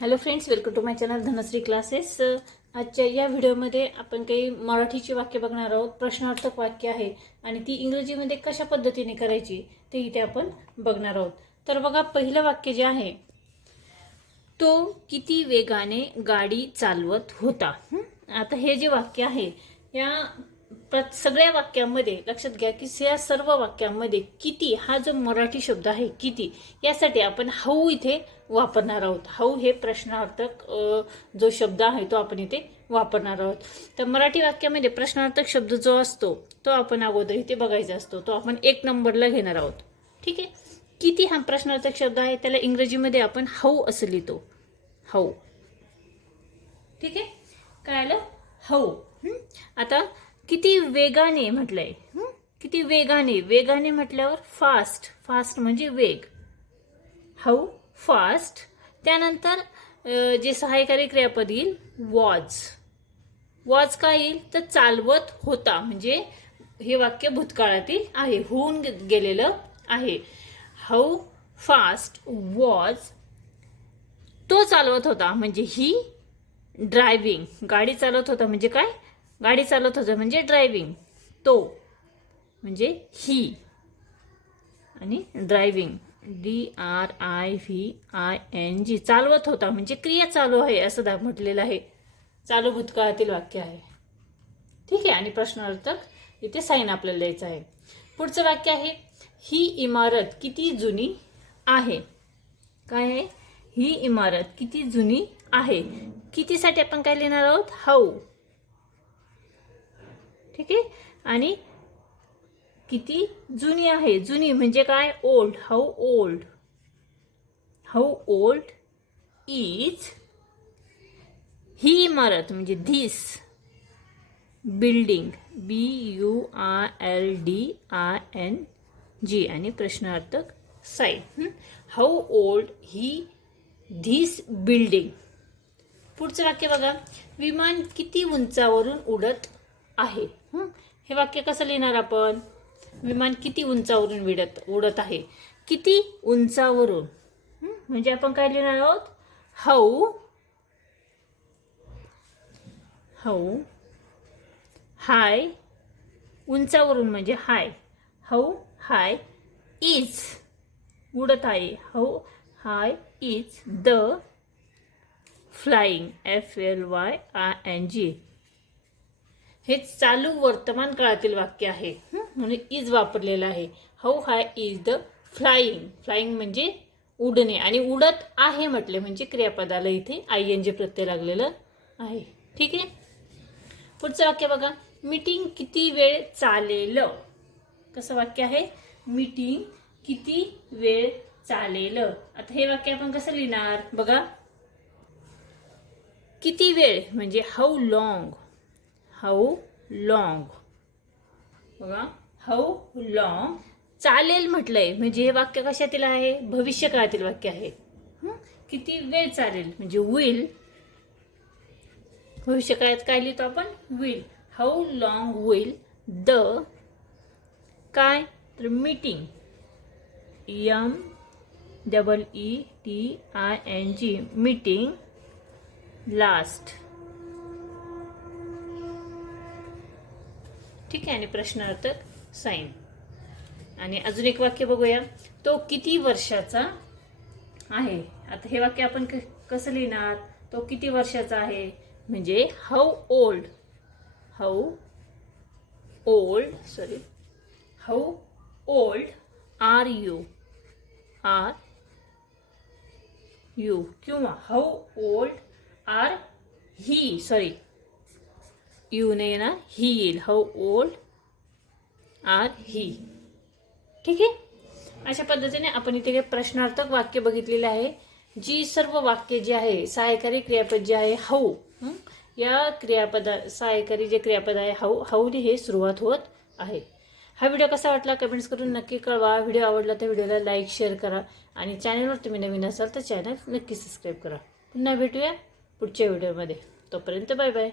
Hello friends welcome to my channel Dhanashree classes आजच्या या व्हिडिओमध्ये आपण काही मराठीची वाक्य बघणार आहोत प्रश्नार्थक वाक्य आहे आणि ती इंग्रजीमध्ये कशा पद्धतीने करायची ते इथे आपण बघणार आहोत. तर बघा पहिलं वाक्य जे आहे तो किती वेगाने गाडी चालवत होता. आता हे जे वाक्य आहे या सगळ्या वाक्यांमध्ये लक्षात घ्या की या सर्व वाक्यांमध्ये किती हा जो मराठी शब्द आहे किती यासाठी आपण हाऊ इथे वापरणार आहोत. हाऊ हे प्रश्नार्थक जो शब्द आहे तो आपण इथे वापरणार आहोत. तर मराठी वाक्यामध्ये प्रश्नार्थक शब्द जो असतो तो आपण अगोदर इथे बघायचा असतो. तो आपण एक नंबरला घेणार आहोत. ठीक आहे? किती हा प्रश्नार्थक शब्द आहे त्याला इंग्रजीमध्ये आपण हाऊ असं लिहितो. हाऊ. ठीक आहे? काय आलं? हाऊ. आता किती वेगाने म्हटलंय किती वेगाने वेगाने म्हटल्यावर फास्ट फास्ट म्हणजे वेग. हाऊ फास्ट त्यानंतर जे सहाय्यकारी क्रियापद येईल वॉज वॉज काय येईल? तर चालवत होता म्हणजे हे वाक्य भूतकाळातील आहे होऊन गे- गेलेलं आहे. हाऊ फास्ट वॉज तो चालवत होता म्हणजे ही ड्रायव्हिंग गाडी चालवत होता म्हणजे काय? गाडी चालवत होता म्हणजे ड्रायव्हिंग. तो म्हणजे ही. आणि driving. D R I V I N G. चालवत होता म्हणजे क्रिया चालू आहे असं दा म्हटलेलं आहे. चालू भूतकाळातील वाक्य आहे. ठीक आहे आणि प्रश्नार्थक इथे साईन आपल्याला द्यायचं आहे. पुढचं वाक्य आहे ही इमारत किती जुनी आहे? काय आहे? ही इमारत किती जुनी आहे? कितीसाठी आपण काय लिहिणार आहोत? हाऊ. ठीक आहे? आणि किती जुनी आहे? जुनी म्हणजे काय? Old how old how old is ही इमारत? म्हणजे this building B U I L D I N G आणि प्रश्नार्थक साईड हाऊ ओल्ड ही धिस बिल्डिंग पुढचं वाक्य बघा. विमान किती उंचावरून उडत आहे. हे? वाक्य कसं लिहिणार आपण? विमान किती उंचावरून विडत उडत आहे? किती उंचावरून? म्हणजे आपण काय लिहिणार आहोत? हौ हौ हाय उंचावरून म्हणजे हाय. हौ हाय इज उडत आहे. How high is the flying F L Y I N G. हे चालू वर्तमान काळातील वाक्य आहे. म्हणून इज वापरलेलं आहे. How high is the flying flying म्हणजे उडणे. आणि उडत आहे म्हटले म्हणजे क्रियापदाला इथे आय एन जी प्रत्यय लागलेलं आहे. ठीक आहे? पुढचं वाक्य बघा. मीटिंग किती वेळ चालेल? कसं वाक्य आहे? मीटिंग किती वेळ चालेल? आता हे वाक्य आपण कसं लिहिणार? बघा. किती वेळ? म्हणजे हाऊ लॉंग हाऊ लॉंग. बघा हाऊ लॉंग. चालेल म्हटलंय. म्हणजे हे वाक्य कशातील आहे? भविष्यकाळातील वाक्य आहे. किती वेळ चालेल? म्हणजे विल भविष्यकाळात काय लिहितो आपण? Will how long will the काय? तर meeting M double E T I N G meeting last ठीक आहे आणि प्रश्नार्थक साईन. आणि अजून एक वाक्य बघूया. तो किती वर्षाचा आहे? आता हे वाक्य आपण क- कसं लिहिणार? तो किती वर्षाचा आहे? म्हणजे how old how old sorry how old are you are you किंवा how old are he sorry you ने ना ही येईल हाऊ ओल्ड आर ही ठीक आहे? अशा पद्धतीने आपण इथे काही प्रश्नार्थक वाक्य बघितलेले आहे. जी सर्व वाक्य जी आहे सहाय्यकारी क्रियापद जे आहे हो, हाऊ या क्रियापदा सहाय्यकारी जे क्रियापद आहे हो, हाऊ हाऊने हे सुरुवात होत आहे. हा व्हिडिओ कसा वाटला कमेंट्स करून नक्की कळवा. व्हिडिओ आवडला तर व्हिडिओला लाईक शेअर करा आणि चॅनलवर तुम्ही नवीन असाल तर चॅनल नक्की सबस्क्राईब करा. पुन्हा भेटूया पुढच्या व्हिडिओमध्ये. तोपर्यंत बाय बाय.